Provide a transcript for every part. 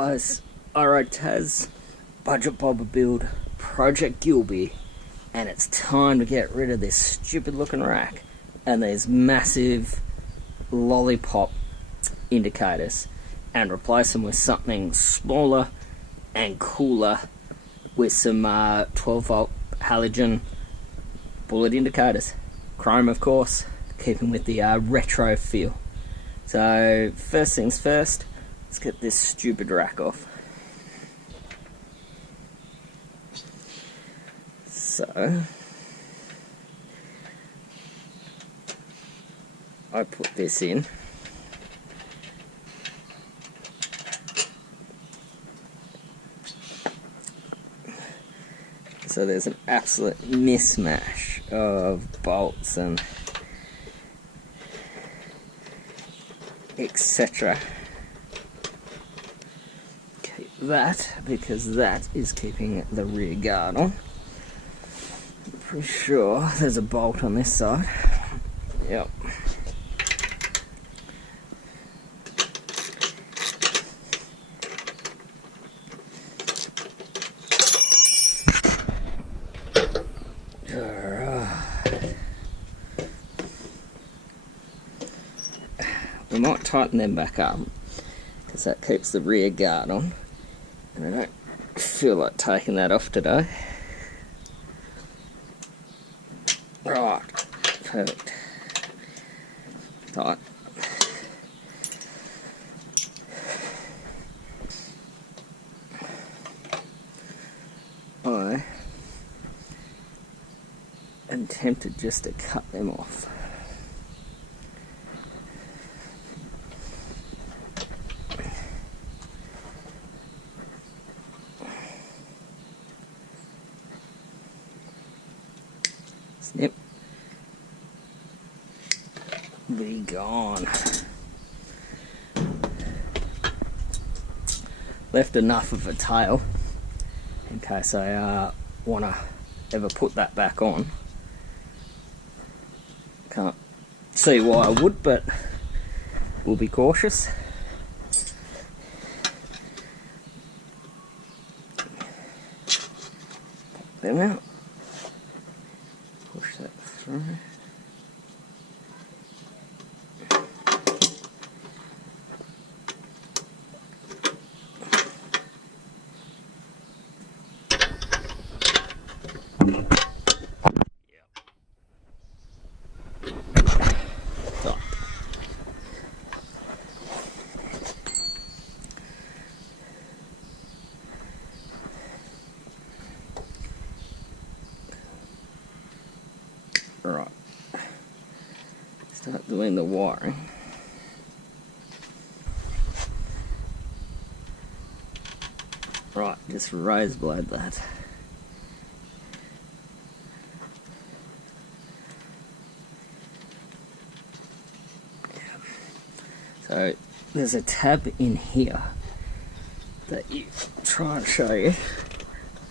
guys, alright Taz, Budget Bobber build, Project Gilby, and it's time to get rid of this stupid looking rack and these massive lollipop indicators and replace them with something smaller and cooler with some 12 volt halogen bullet indicators. Chrome, of course, keeping with the retro feel. So first things first, let's get this stupid rack off. So I put this in. So there's an absolute mismatch of bolts and etc. Keep that because that is keeping the rear guard on. I'm pretty sure there's a bolt on this side. Yep. We might tighten them back up because that keeps the rear guard on, and I don't feel like taking that off today. Right, perfect. Tight. I am tempted just to cut them off. Snip. Be gone. Left enough of a tail in case I want to ever put that back on. Can't see why I would, but we'll be cautious. Pop them out. Push that through. Right, start doing the wiring. Right, just razor blade that. So there's a tab in here that you try and show you.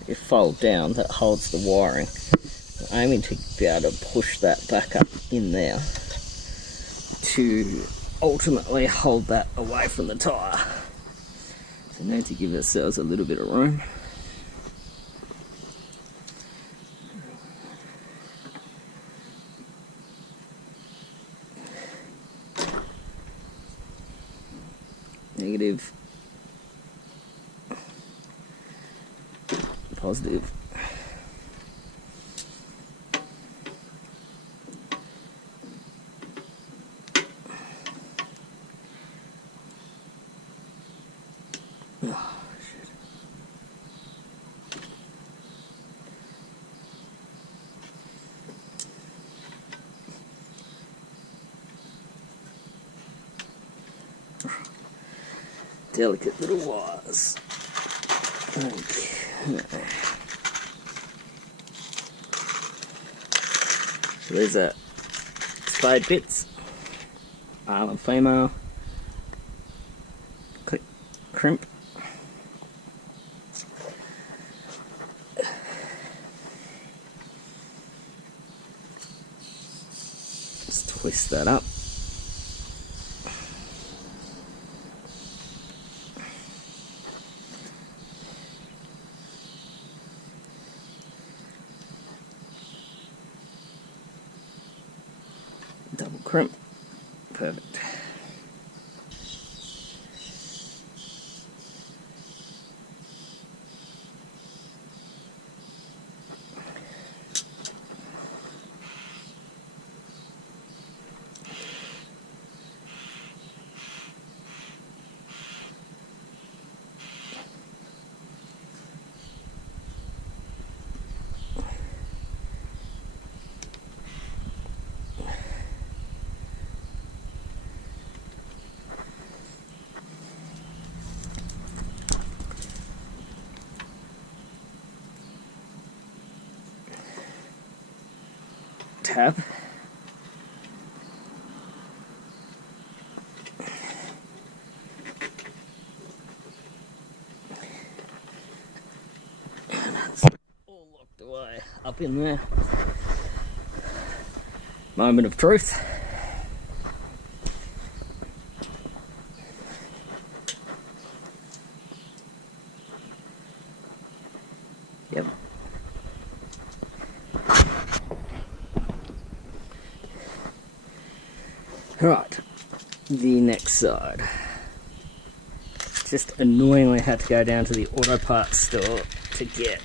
You fold down that holds the wiring. I'm aiming to be able to push that back up in there to ultimately hold that away from the tyre. So we need to give ourselves a little bit of room. Negative. Positive. Oh, shit. Delicate little wires. Okay. So these are spade bits, male and female. Click, crimp. Just twist that up. crimp. Perfect. Tab. And that's all locked away up in there. Moment of truth. Yep. Right, the next side. Just annoyingly had to go down to the auto parts store to get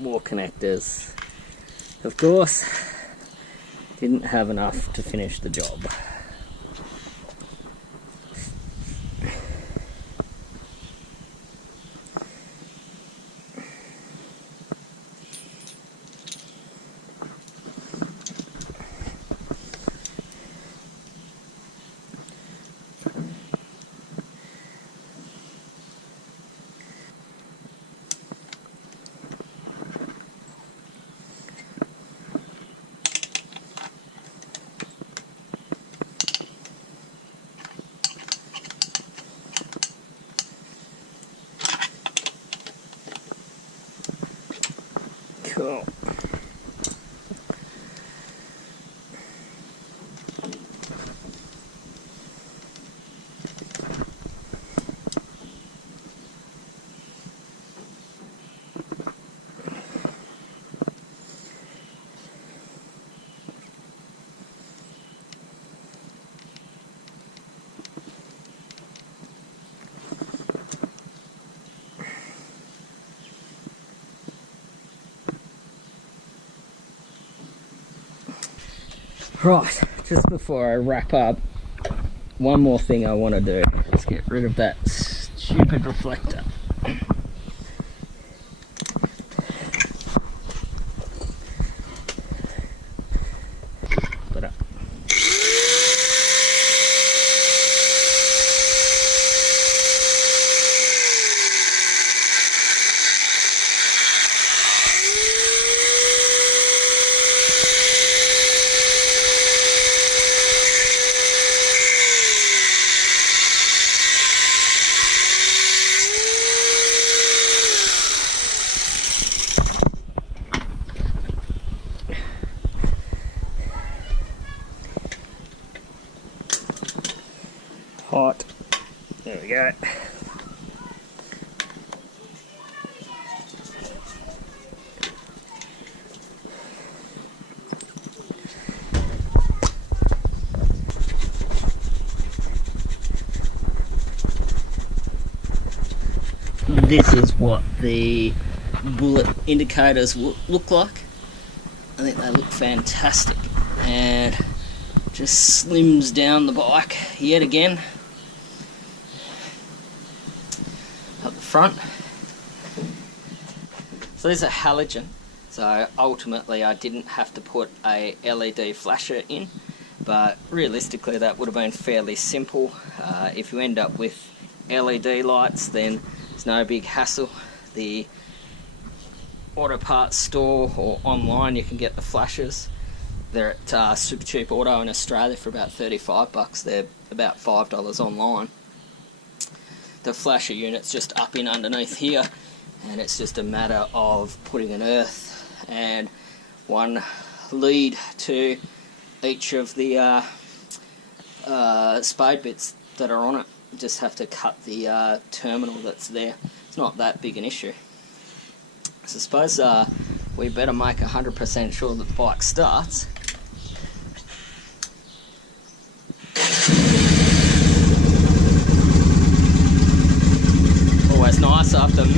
more connectors. Of course, didn't have enough to finish the job. Cool. Right, just before I wrap up, one more thing I want to do. Let's get rid of that stupid reflector. Put up. Hot. There we go. This is what the bullet indicators look like. I think they look fantastic, and just slims down the bike yet again. Up the front. So these are halogen, so ultimately I didn't have to put a LED flasher in, but realistically that would have been fairly simple. If you end up with LED lights, then it's no big hassle. The auto parts store or online you can get the flashers. They're at Supercheap Auto in Australia for about 35 bucks. They're about $5 online. The flasher unit's just up in underneath here, and it's just a matter of putting an earth and one lead to each of the spade bits that are on it. You just have to cut the terminal that's there. It's not that big an issue. So I suppose we better make 100% sure that the bike starts.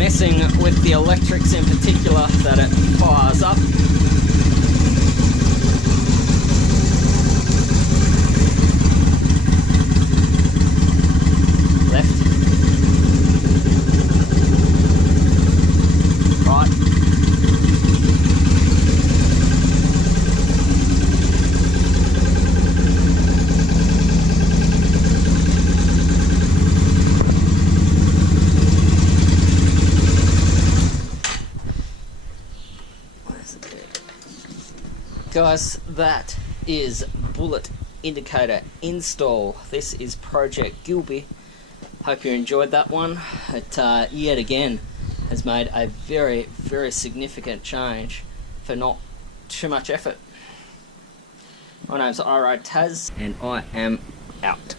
guessing with the electrics in particular that it fires up. Left. Right. Guys, that is bullet indicator install. This is Project Gilby. Hope you enjoyed that one. It yet again has made a very, very significant change for not too much effort. My name's iRide Taz, and I am out.